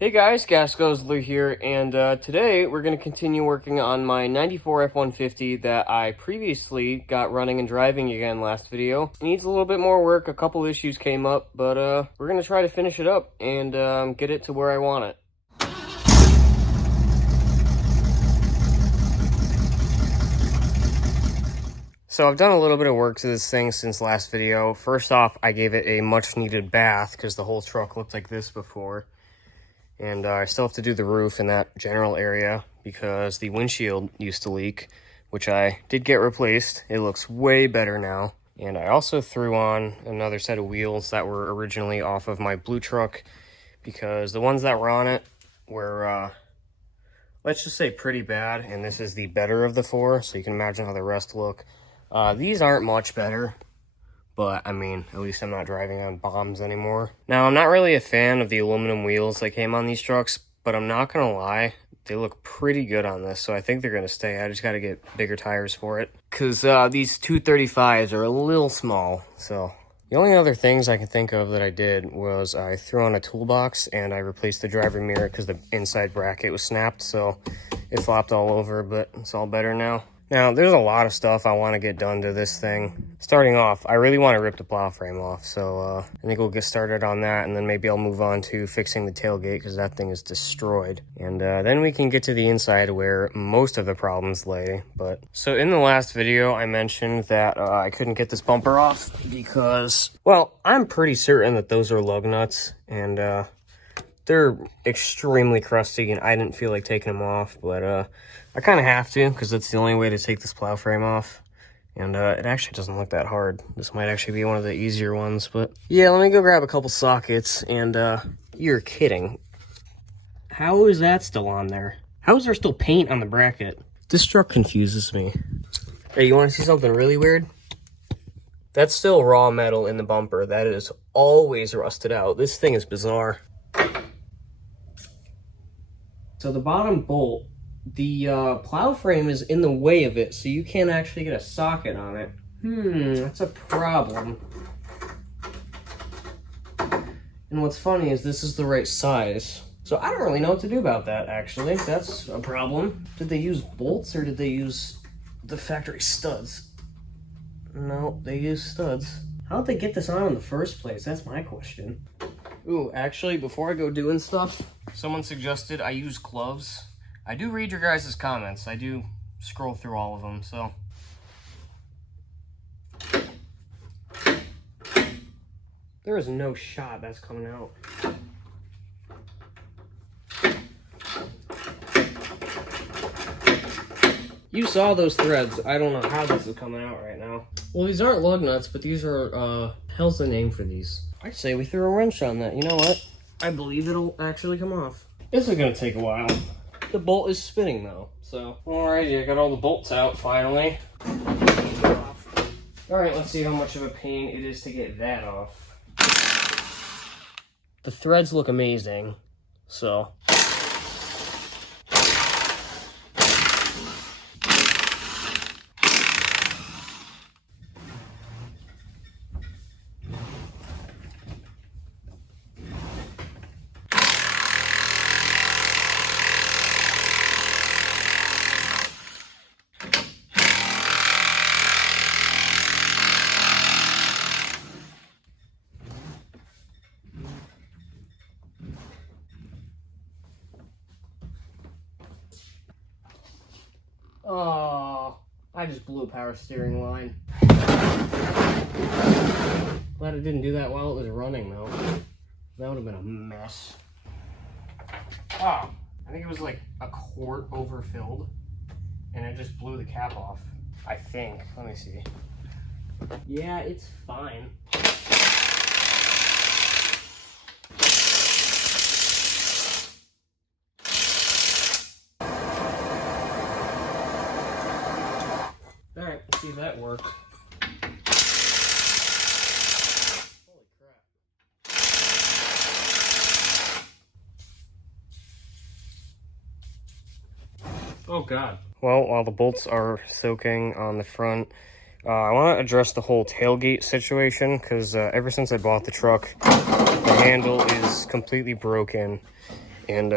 Hey guys, GasGuzler here, and today we're going to continue working on my 94 F-150 that I previously got running and driving again last video. It needs a little bit more work, a couple issues came up, but we're going to try to finish it up and get it to where I want it. So I've done a little bit of work to this thing since last video. First off, I gave it a much needed bath because the whole truck looked like this before. And I still have to do the roof in that general area because the windshield used to leak, which I did get replaced. It looks way better now. And I also threw on another set of wheels that were originally off of my blue truck because the ones that were on it were, let's just say pretty bad. And this is the better of the four, so you can imagine how the rest look. These aren't much better. But, I mean, at least I'm not driving on bombs anymore. Now, I'm not really a fan of the aluminum wheels that came on these trucks, but I'm not going to lie, they look pretty good on this, so I think they're going to stay. I just got to get bigger tires for it. Because these 235s are a little small, so... The only other things I can think of that I did was I threw on a toolbox and I replaced the driver mirror because the inside bracket was snapped, so it flopped all over, but it's all better now. Now, there's a lot of stuff I want to get done to this thing. Starting off, I really want to rip the plow frame off, so I think we'll get started on that, and then maybe I'll move on to fixing the tailgate, because that thing is destroyed. And then we can get to the inside where most of the problems lay. But so in the last video, I mentioned that I couldn't get this bumper off because, well, I'm pretty certain that those are lug nuts, and they're extremely crusty, and I didn't feel like taking them off, but I kind of have to, because that's the only way to take this plow frame off. And it actually doesn't look that hard. This might actually be one of the easier ones, but yeah, let me go grab a couple sockets, and you're kidding. How is that still on there? How is there still paint on the bracket? This truck confuses me. Hey, you want to see something really weird? That's still raw metal in the bumper. That is always rusted out. This thing is bizarre. So the bottom bolt, the plow frame is in the way of it, so you can't actually get a socket on it. That's a problem. And what's funny is this is the right size. So I don't really know what to do about that, actually. That's a problem. Did they use bolts or did they use the factory studs? No, they used studs. How'd they get this on in the first place? That's my question. Ooh, actually, before I go doing stuff, someone suggested I use gloves. I do read your guys' comments. I do scroll through all of them, so. There is no shot that's coming out. You saw those threads. I don't know how this is coming out right now. Well, these aren't lug nuts, but these are, hell's the name for these? I say we threw a wrench on that. You know what? I believe it'll actually come off. This is gonna take a while. The bolt is spinning though, so. Alrighty, I got all the bolts out finally. Alright, let's see how much of a pain it is to get that off. The threads look amazing, so. Oh, I just blew a power steering line. Glad it didn't do that while it was running, though. That would have been a mess. Oh, I think it was like a quart overfilled, and it just blew the cap off. I think. Let me see. Yeah, it's fine. Alright, let's see if that works. Holy crap. Oh god. Well, while the bolts are soaking on the front, I want to address the whole tailgate situation, because ever since I bought the truck, the handle is completely broken. and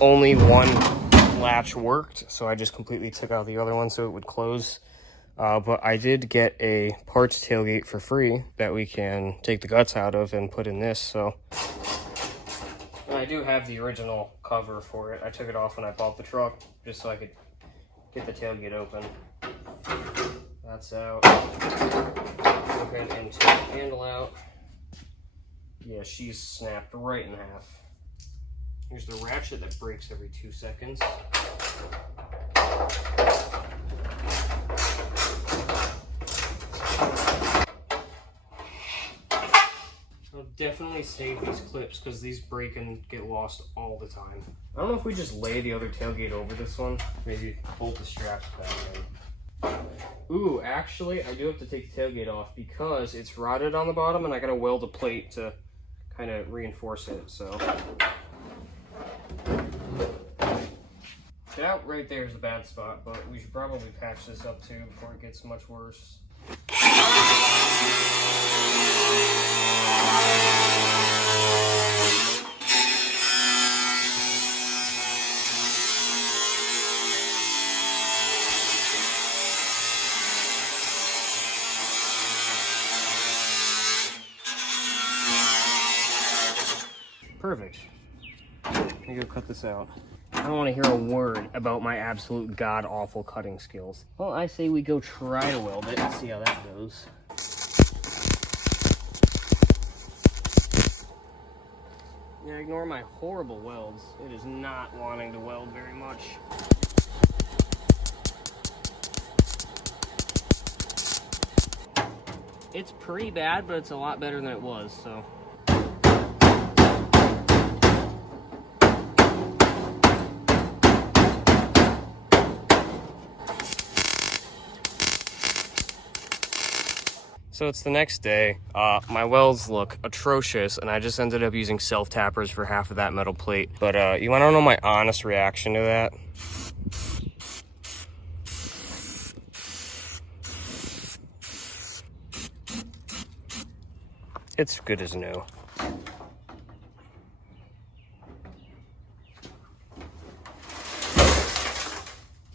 only one latch worked, so I just completely took out the other one so it would close. But I did get a parts tailgate for free that we can take the guts out of and put in this, so. And I do have the original cover for it. I took it off when I bought the truck just so I could get the tailgate open. That's out. Go ahead and take the handle out. Yeah, she's snapped right in half. Here's the ratchet that breaks every 2 seconds. I'll definitely save these clips because these break and get lost all the time. I don't know if we just lay the other tailgate over this one. Maybe bolt the straps back in. Ooh, actually, I do have to take the tailgate off because it's rotted on the bottom and I gotta weld a plate to kind of reinforce it, so. That right there is the bad spot, but we should probably patch this up too before it gets much worse. Perfect. Let me go cut this out. I don't want to hear a word about my absolute god-awful cutting skills. Well, I say we go try to weld it and see how that goes. Yeah, ignore my horrible welds. It is not wanting to weld very much. It's pretty bad, but it's a lot better than it was, so. So it's the next day. My welds look atrocious, and I just ended up using self-tappers for half of that metal plate. But you want to know my honest reaction to that? It's good as new.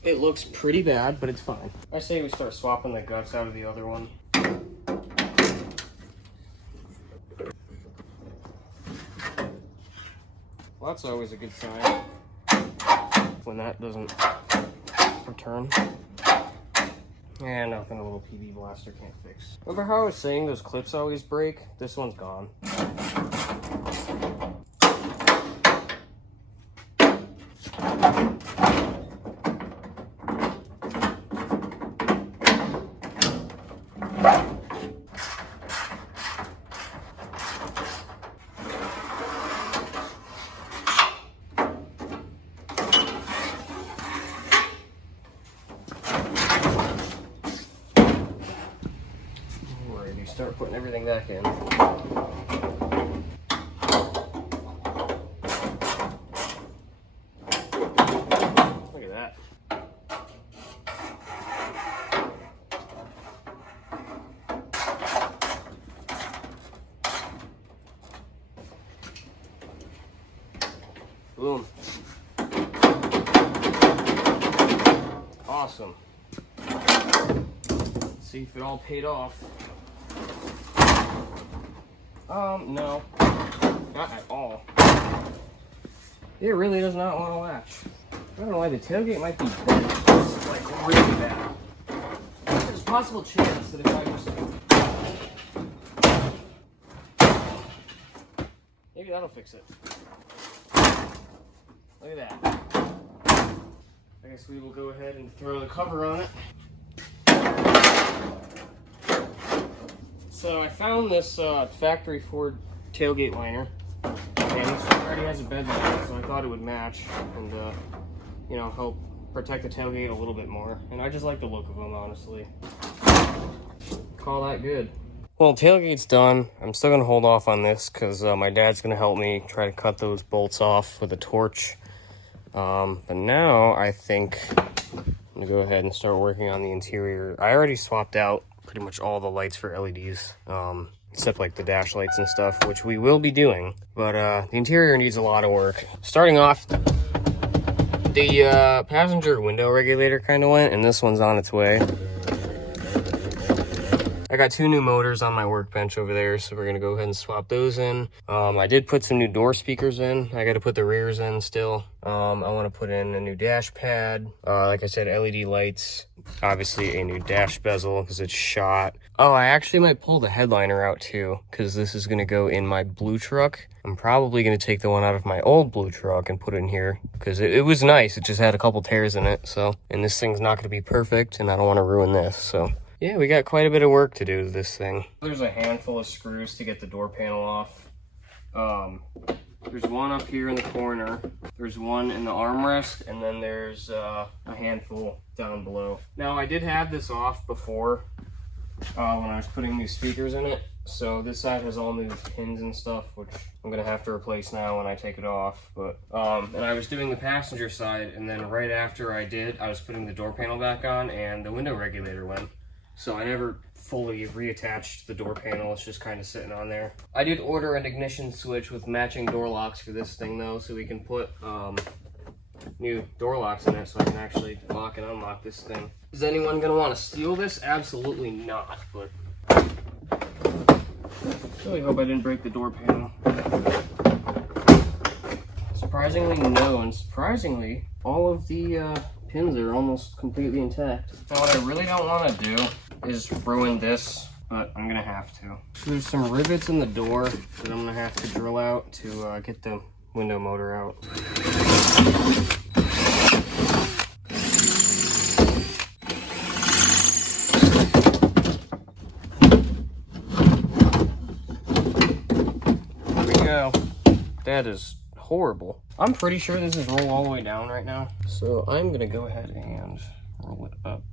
It looks pretty bad, but it's fine. I say we start swapping the guts out of the other one. Well, that's always a good sign when that doesn't return. Yeah, nothing a little PB blaster can't fix. Remember how I was saying those clips always break? This one's gone. Start putting everything back in. Look at that. Boom. Awesome. Let's see if it all paid off. No, not at all. It really does not want to latch. I don't know why the tailgate might be bent, like really bad. There's a possible chance that if I just... Maybe that'll fix it. Look at that. I guess we will go ahead and throw the cover on it. So I found this factory Ford tailgate liner, and this already has a bed liner, so I thought it would match and you know, help protect the tailgate a little bit more. And I just like the look of them, honestly. Call that good. Well, tailgate's done. I'm still gonna hold off on this because my dad's gonna help me try to cut those bolts off with a torch. But now I think I'm gonna go ahead and start working on the interior. I already swapped out pretty much all the lights for LEDs. except like the dash lights and stuff, which we will be doing. But the interior needs a lot of work. Starting off, the passenger window regulator kind of went, and this one's on its way. I got 2 new motors on my workbench over there, so we're gonna go ahead and swap those in. I did put some new door speakers in. I gotta put the rears in still. I wanna put in a new dash pad. Like I said, LED lights. Obviously a new dash bezel because it's shot. Oh, I actually might pull the headliner out too, because this is gonna go in my blue truck. I'm probably gonna take the one out of my old blue truck and put it in here, because it was nice. It just had a couple tears in it, so. And this thing's not gonna be perfect, and I don't wanna ruin this, so. Yeah, we got quite a bit of work to do to this thing. There's a handful of screws to get the door panel off. There's one up here in the corner. There's one in the armrest, and then there's a handful down below. Now, I did have this off before when I was putting new speakers in it. So this side has all new pins and stuff, which I'm gonna have to replace now when I take it off. But and I was doing the passenger side, and then right after I was putting the door panel back on, and the window regulator went. So I never fully reattached the door panel. It's just kind of sitting on there. I did order an ignition switch with matching door locks for this thing though, so we can put new door locks in it so I can actually lock and unlock this thing. Is anyone gonna want to steal this? Absolutely not, but I really hope I didn't break the door panel. Surprisingly, no, and surprisingly, all of the pins are almost completely intact. Now, what I really don't want to do is ruin this, but I'm gonna have to. There's some rivets in the door that I'm gonna have to drill out to get the window motor out. There we go. That is horrible. I'm pretty sure this is roll all the way down right now. So I'm gonna go ahead and roll it up.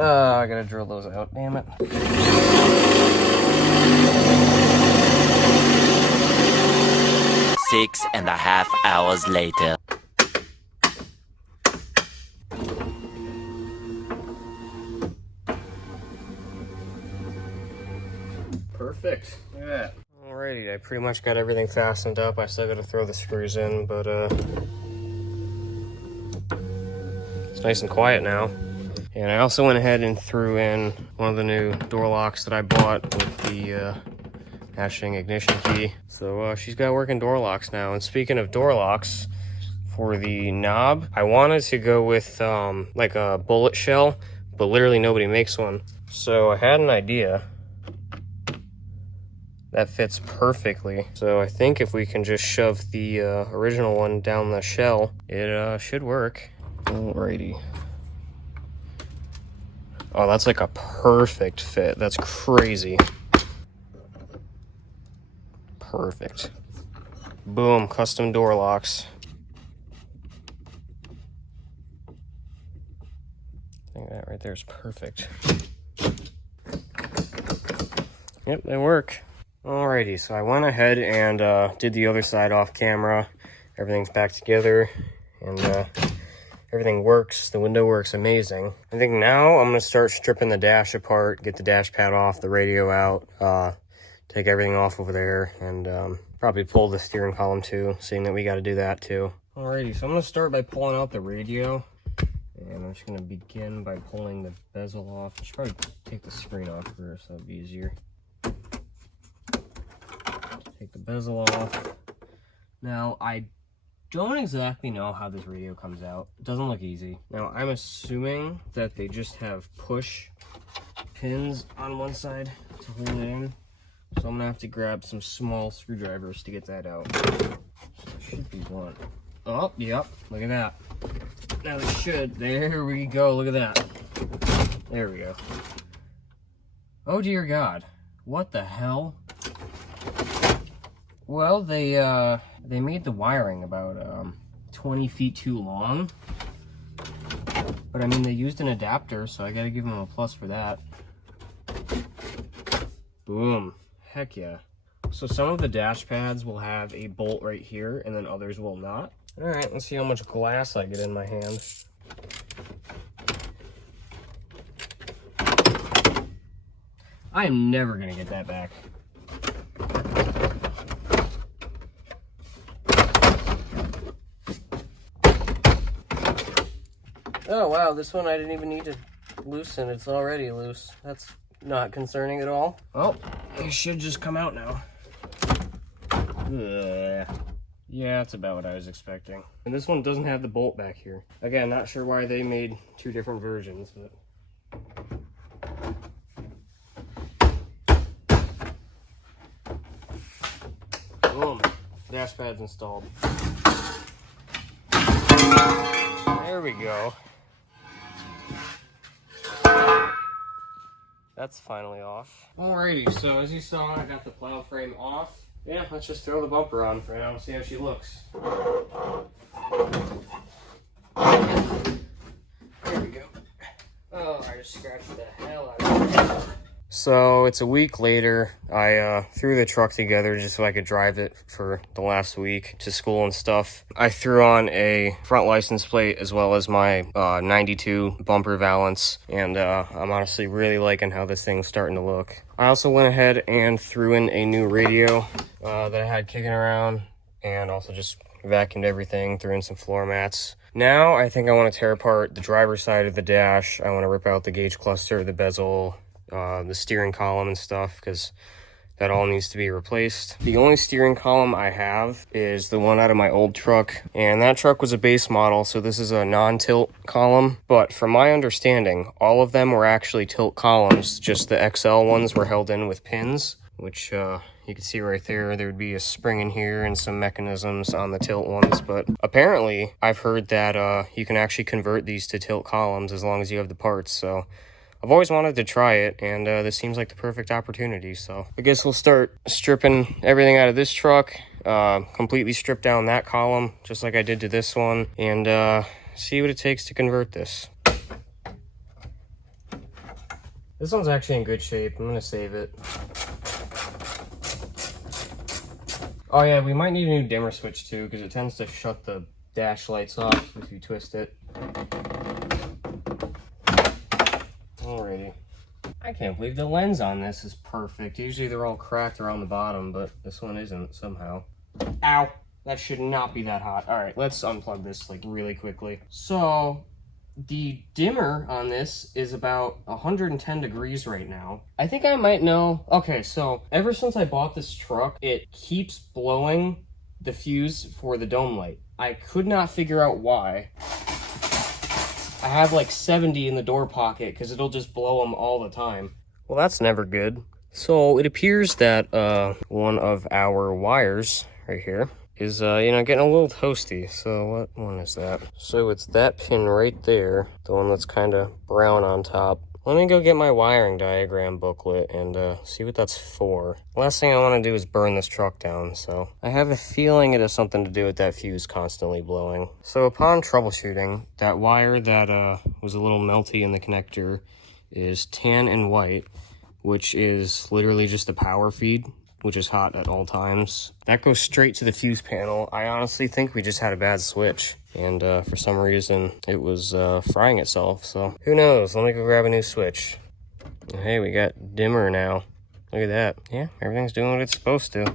I gotta drill those out, damn it. 6.5 hours later. Perfect. Look at that. Alrighty, I pretty much got everything fastened up. I still gotta throw the screws in, but it's nice and quiet now. And I also went ahead and threw in one of the new door locks that I bought with the hashing ignition key. So she's got working door locks now. And speaking of door locks, for the knob, I wanted to go with like a bullet shell, but literally nobody makes one. So I had an idea that fits perfectly. So I think if we can just shove the original one down the shell, it should work. Alrighty. Oh, that's like a perfect fit. That's crazy. Perfect. Boom, custom door locks. I think that right there is perfect. Yep, they work. Alrighty, so I went ahead and did the other side off camera. Everything's back together, and everything works. The window works amazing. I think now I'm gonna start stripping the dash apart, get the dash pad off, the radio out, take everything off over there, and probably pull the steering column too, seeing that we gotta do that too. Alrighty, so I'm gonna start by pulling out the radio, and I'm just gonna begin by pulling the bezel off. I should probably take the screen off first, that'd be easier. Take the bezel off. Now, I don't exactly know how this radio comes out. It doesn't look easy. Now, I'm assuming that they just have push pins on one side to hold it in. So I'm gonna have to grab some small screwdrivers to get that out. So there should be one. Oh, yep, look at that. Now they should, there we go, look at that. There we go. Oh dear God, what the hell? Well, they made the wiring about 20 feet too long. But I mean, they used an adapter, so I gotta give them a plus for that. Boom. heck yeah. So some of the dash pads will have a bolt right here, and then others will not. All right, let's see how much glass I get in my hand. I am never gonna get that back. Oh wow, this one I didn't even need to loosen. It's already loose. That's not concerning at all. Well, it should just come out now. Ugh. Yeah, that's about what I was expecting. And this one doesn't have the bolt back here. Again, not sure why they made two different versions, but... Boom. Dash pad's installed. There we go. That's finally off. Alrighty, so as you saw, I got the plow frame off. Yeah, let's just throw the bumper on for now and see how she looks. There we go. Oh, I just scratched the hell out of it. So it's a week later. I threw the truck together just so I could drive it for the last week to school and stuff. I threw on a front license plate as well as my 92 bumper valance, and I'm honestly really liking how this thing's starting to look. I also went ahead and threw in a new radio that I had kicking around, and also just vacuumed everything, threw in some floor mats. Now I think I want to tear apart the driver's side of the dash. I want to rip out the gauge cluster, the bezel, the steering column and stuff, because that all needs to be replaced. The only steering column I have is the one out of my old truck, and that truck was a base model, so this is a non-tilt column. But from my understanding, all of them were actually tilt columns, just the XL ones were held in with pins, which you can see right there. There would be a spring in here and some mechanisms on the tilt ones, but apparently I've heard that you can actually convert these to tilt columns as long as you have the parts, so I've always wanted to try it, and this seems like the perfect opportunity. So I guess we'll start stripping everything out of this truck, completely strip down that column, just like I did to this one, and see what it takes to convert this. This one's actually in good shape. I'm gonna save it. Oh yeah, we might need a new dimmer switch too, because it tends to shut the dash lights off if you twist it. Alrighty. I can't believe the lens on this is perfect. Usually they're all cracked around the bottom, but this one isn't somehow. Ow! That should not be that hot. Alright, let's unplug this like really quickly. So, the dimmer on this is about 110 degrees right now. I think I might know. Okay, so ever since I bought this truck, it keeps blowing the fuse for the dome light. I could not figure out why. I have like 70 in the door pocket because it'll just blow them all the time. Well, that's never good. So it appears that one of our wires right here is, getting a little toasty. So what one is that? So it's that pin right there, the one that's kind of brown on top. Let me go get my wiring diagram booklet and see what that's for. Last thing I want to do is burn this truck down, so I have a feeling it has something to do with that fuse constantly blowing. So upon troubleshooting, that wire that was a little melty in the connector is tan and white, which is literally just a power feed, which is hot at all times. That goes straight to the fuse panel. I honestly think we just had a bad switch, and for some reason it was frying itself, so who knows. Let me go grab a new switch. Hey, we got dimmer now. Look at that. Yeah, everything's doing what it's supposed to.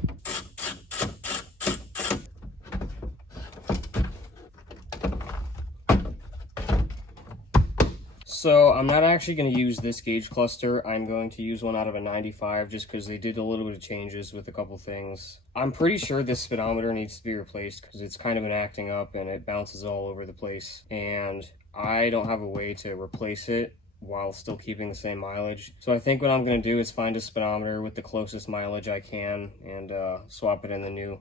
So I'm not actually going to use this gauge cluster. I'm going to use one out of a 95 just because they did a little bit of changes with a couple things. I'm pretty sure this speedometer needs to be replaced because it's kind of been acting up and it bounces all over the place. And I don't have a way to replace it while still keeping the same mileage. So I think what I'm going to do is find a speedometer with the closest mileage I can and swap it in the new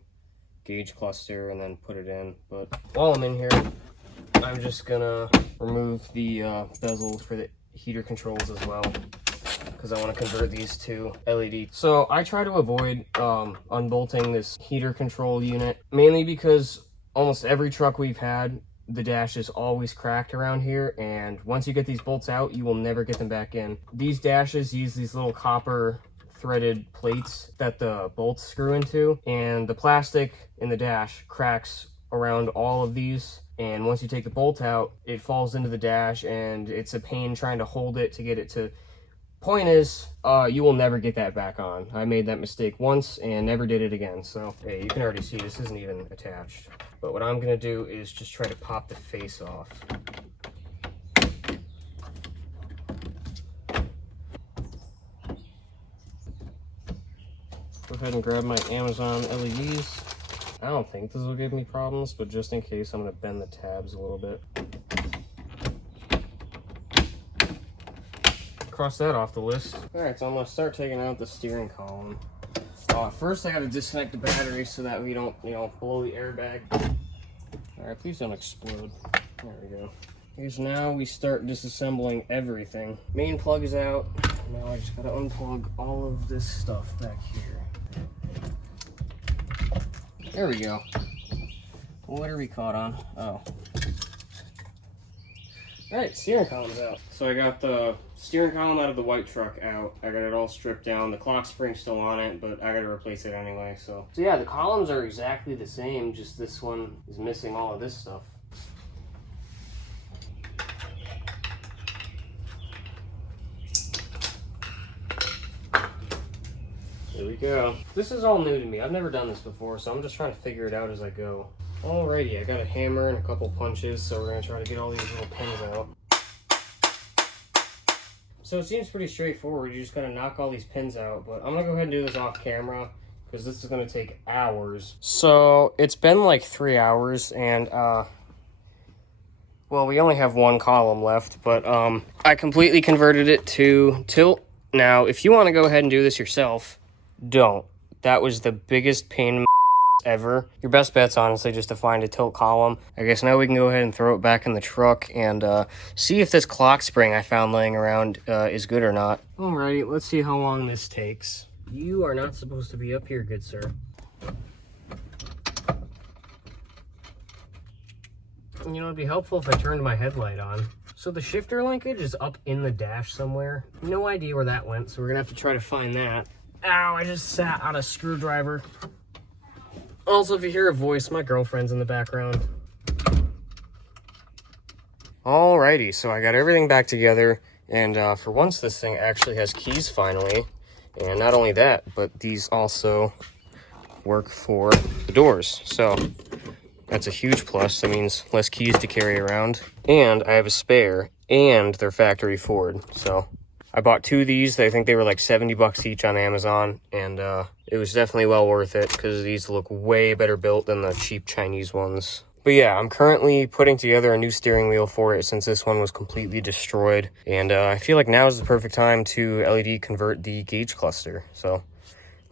gauge cluster and then put it in. But while I'm in here, I'm just gonna remove the bezel for the heater controls as well, because I want to convert these to LED. So I try to avoid unbolting this heater control unit, mainly because almost every truck we've had, the dash is always cracked around here, and once you get these bolts out, you will never get them back in. These dashes use these little copper threaded plates that the bolts screw into, and the plastic in the dash cracks around all of these. And once you take the bolt out, it falls into the dash, and it's a pain trying to hold it to get it to. Point is, you will never get that back on. I made that mistake once and never did it again. So, hey, you can already see this isn't even attached. But what I'm gonna do is just try to pop the face off. Go ahead and grab my Amazon LEDs. I don't think this will give me problems, but just in case, I'm gonna bend the tabs a little bit. Cross that off the list. Alright, so I'm gonna start taking out the steering column. First I gotta disconnect the battery so that we don't, blow the airbag. Alright, please don't explode. There we go. Because now we start disassembling everything. Main plug is out. Now I just gotta unplug all of this stuff back here. There we go. What are we caught on? Oh. Alright, steering column's out. So I got the steering column out of the white truck out. I got it all stripped down. The clock spring's still on it, but I gotta replace it anyway, so yeah, the columns are exactly the same, just this one is missing all of this stuff. There we go. This is all new to me. I've never done this before, so I'm just trying to figure it out as I go. Alrighty, I got a hammer and a couple punches, so we're gonna try to get all these little pins out. So it seems pretty straightforward. You just gotta knock all these pins out, but I'm gonna go ahead and do this off camera because this is gonna take hours. So it's been like 3 hours, and well, we only have one column left, but I completely converted it to tilt. Now, if you want to go ahead and do this yourself, don't. That was the biggest pain in ever. Your best bet's honestly just to find a tilt column. I guess now we can go ahead and throw it back in the truck and see if this clock spring I found laying around is good or not. Alrighty, let's see how long this takes. You are not supposed to be up here, good sir. It'd be helpful if I turned my headlight on. So the shifter linkage is up in the dash somewhere. No idea where that went, so we're gonna have to try to find that. Ow, I just sat on a screwdriver. Also, if you hear a voice, my girlfriend's in the background. Alrighty, so I got everything back together, and for once this thing actually has keys finally. And not only that, but these also work for the doors. So that's a huge plus. That means less keys to carry around. And I have a spare, and they're factory Ford. So I bought 2 of these. I think they were like 70 bucks each on Amazon, and it was definitely well worth it because these look way better built than the cheap Chinese ones. But yeah, I'm currently putting together a new steering wheel for it since this one was completely destroyed, and I feel like now is the perfect time to LED convert the gauge cluster. So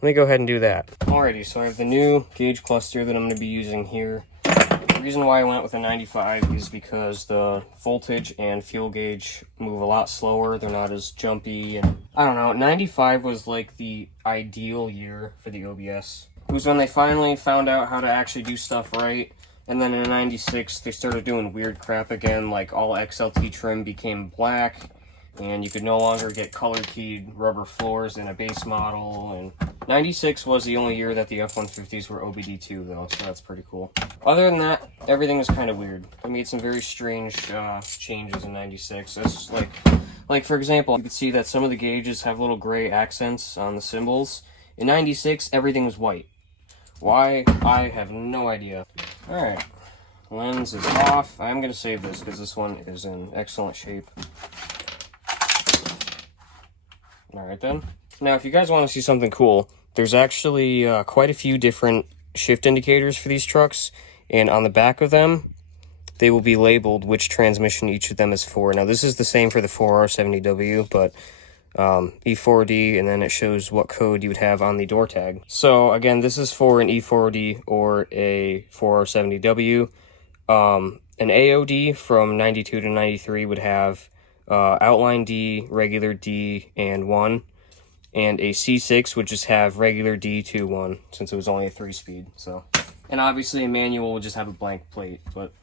let me go ahead and do that. Alrighty, so I have the new gauge cluster that I'm going to be using here. The reason why I went with a 95 is because the voltage and fuel gauge move a lot slower. They're not as jumpy, and I don't know, 95 was like the ideal year for the OBS. It was when they finally found out how to actually do stuff right, and then in 96 they started doing weird crap again, like all XLT trim became black, and you could no longer get color keyed rubber floors in a base model, and 96 was the only year that the F-150s were OBD2 though, so that's pretty cool. Other than that, everything was kind of weird. I made some very strange changes in 96. That's like for example, you can see that some of the gauges have little gray accents on the symbols. In 96, everything was white. Why? I have no idea. Alright, lens is off. I'm going to save this because this one is in excellent shape. Alright then. Now, if you guys want to see something cool, there's actually quite a few different shift indicators for these trucks, and on the back of them, they will be labeled which transmission each of them is for. Now, this is the same for the 4R70W, but E4D, and then it shows what code you would have on the door tag. So, again, this is for an E4D or a 4R70W. An AOD from 92 to 93 would have outline D, regular D, and 1. And a C6 would just have regular D, 2, 1, since it was only a 3-speed. So, and obviously a manual would just have a blank plate. But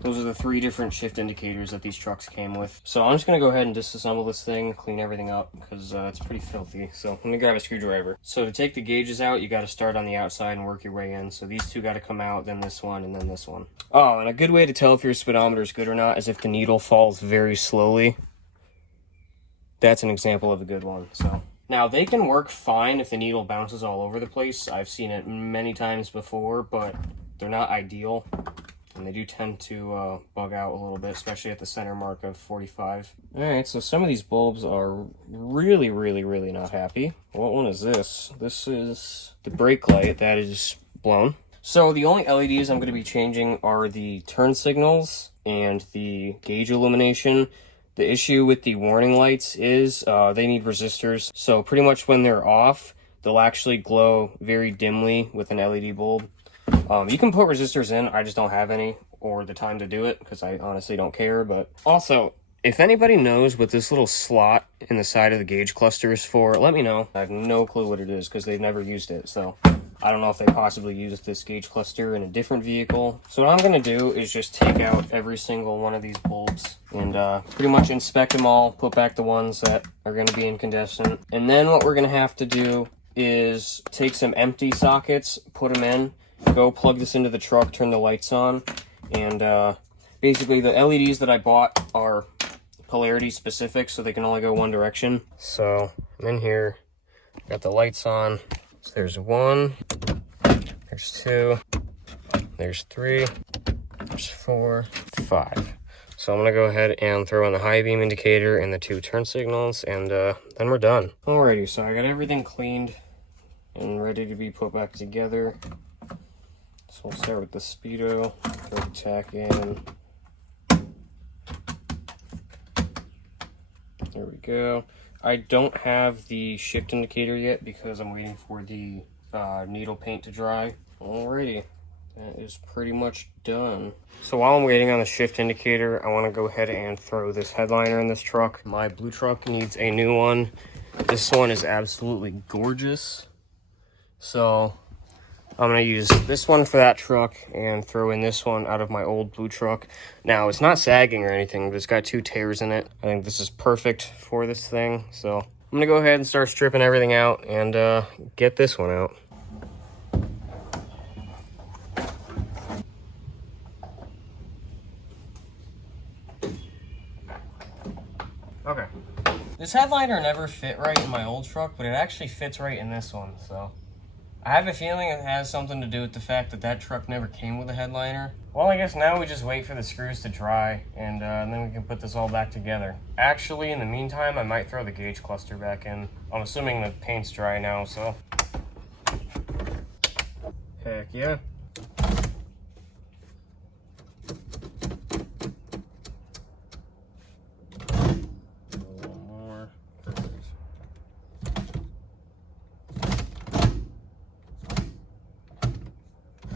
those are the 3 different shift indicators that these trucks came with. So I'm just gonna go ahead and disassemble this thing, clean everything up, because it's pretty filthy. So let me grab a screwdriver. So to take the gauges out, you gotta start on the outside and work your way in. So these 2 gotta come out, then this one, and then this one. Oh, and a good way to tell if your speedometer is good or not is if the needle falls very slowly. That's an example of a good one. So now they can work fine if the needle bounces all over the place. I've seen it many times before, but they're not ideal. And they do tend to bug out a little bit, especially at the center mark of 45. All right, so some of these bulbs are really, really, really not happy. What one is this? This is the brake light that is blown. So the only LEDs I'm going to be changing are the turn signals and the gauge illumination. The issue with the warning lights is they need resistors. So pretty much when they're off, they'll actually glow very dimly with an LED bulb. You can put resistors in, I just don't have any or the time to do it because I honestly don't care. But also, if anybody knows what this little slot in the side of the gauge cluster is for, let me know. I have no clue what it is because they've never used it. So I don't know if they possibly used this gauge cluster in a different vehicle. So what I'm going to do is just take out every single one of these bulbs and pretty much inspect them all, put back the ones that are going to be incandescent. And then what we're going to have to do is take some empty sockets, put them in, go plug this into the truck, turn the lights on, and basically the LEDs that I bought are polarity specific, so they can only go one direction. So I'm in here, got the lights on. So there's 1, there's 2, there's 3, there's 4, 5. So I'm gonna go ahead and throw in the high beam indicator and the 2 turn signals, and then we're done. Alrighty, so I got everything cleaned and ready to be put back together. So we'll start with the speedo, throw the tack in. There we go. I don't have the shift indicator yet because I'm waiting for the needle paint to dry. Alrighty, that is pretty much done. So while I'm waiting on the shift indicator, I want to go ahead and throw this headliner in this truck. My blue truck needs a new one. This one is absolutely gorgeous. So I'm going to use this one for that truck and throw in this one out of my old blue truck. Now, it's not sagging or anything, but it's got 2 tears in it. I think this is perfect for this thing. So I'm going to go ahead and start stripping everything out and get this one out. Okay. This headliner never fit right in my old truck, but it actually fits right in this one, so I have a feeling it has something to do with the fact that that truck never came with a headliner. Well, I guess now we just wait for the screws to dry, and then we can put this all back together. Actually, in the meantime, I might throw the gauge cluster back in. I'm assuming the paint's dry now, so heck yeah.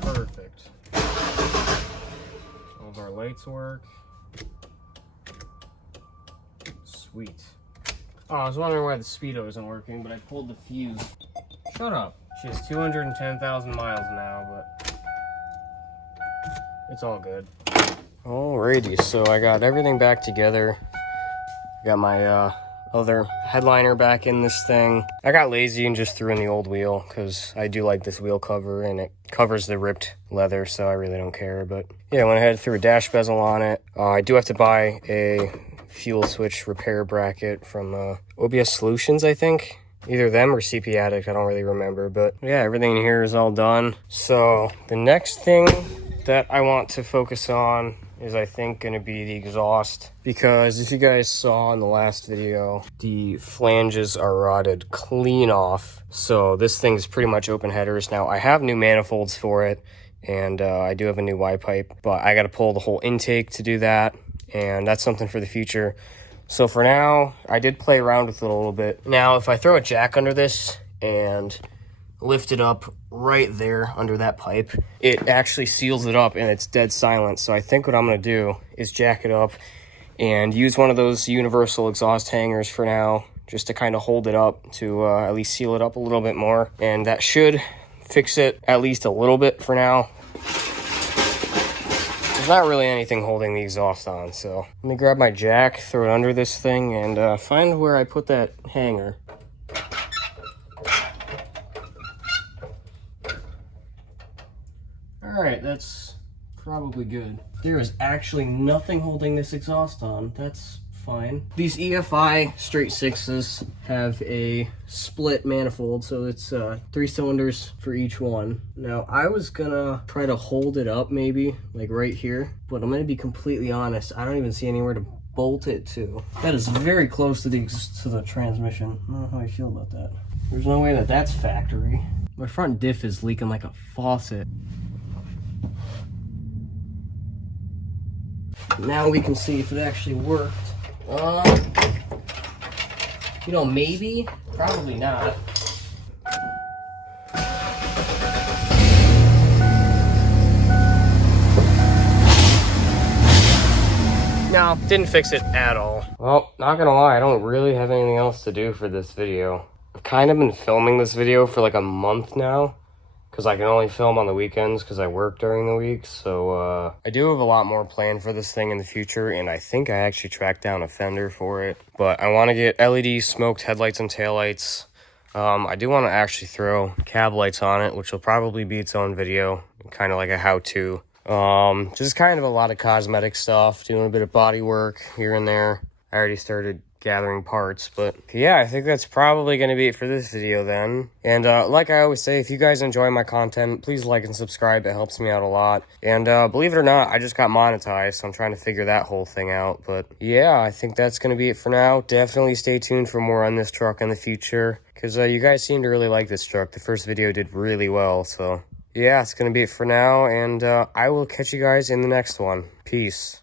Perfect. All of our lights work. Sweet. Oh, I was wondering why the speedo isn't working, but I pulled the fuse. Shut up. She has 210,000 miles now, but it's all good. Alrighty, so I got everything back together. Got my other headliner back in this thing. I got lazy and just threw in the old wheel because I do like this wheel cover and it covers the ripped leather, so I really don't care. But yeah, I went ahead and threw a dash bezel on it. I do have to buy a fuel switch repair bracket from OBS Solutions, I think. Either them or CP Addict, I don't really remember. But yeah, everything in here is all done. So the next thing that I want to focus on is, I think, going to be the exhaust, because if you guys saw in the last video, the flanges are rotted clean off. So this thing's pretty much open headers. Now I have new manifolds for it, and I do have a new Y pipe, but I got to pull the whole intake to do that, and that's something for the future. So for now, I did play around with it a little bit. Now if I throw a jack under this and lift it up right there under that pipe, it actually seals it up and it's dead silent. So I think what I'm going to do is jack it up and use one of those universal exhaust hangers for now, just to kind of hold it up to at least seal it up a little bit more, and that should fix it at least a little bit for now. there's not really anything holding the exhaust on. So let me grab my jack, throw it under this thing, and find where I put that hanger. All right, that's probably good. There is actually nothing holding this exhaust on. That's fine. These EFI straight sixes have a split manifold, so it's 3 cylinders for each one. Now, I was gonna try to hold it up maybe, like right here, but I'm gonna be completely honest, I don't even see anywhere to bolt it to. That is very close to the transmission. I don't know how I feel about that. There's no way that that's factory. My front diff is leaking like a faucet. Now we can see if it actually worked. You know, maybe, probably not. No, didn't fix it at all. Well, not gonna lie, I don't really have anything else to do for this video. I've kind of been filming this video for like a month now, because I can only film on the weekends because I work during the week. So I do have a lot more planned for this thing in the future, and I think I actually tracked down a fender for it. But I want to get LED smoked headlights and taillights. I do want to actually throw cab lights on it, which will probably be its own video, kind of like a how-to. Just kind of a lot of cosmetic stuff, doing a bit of body work here and there. I already started gathering parts, but yeah, I think that's probably going to be it for this video then. And like I always say, if you guys enjoy my content, please like and subscribe. It helps me out a lot. And believe it or not, I just got monetized, so I'm trying to figure that whole thing out. But yeah, I think that's going to be it for now. Definitely stay tuned for more on this truck in the future, because you guys seem to really like this truck. The first video did really well, so yeah, it's going to be it for now, and I will catch you guys in the next one. Peace.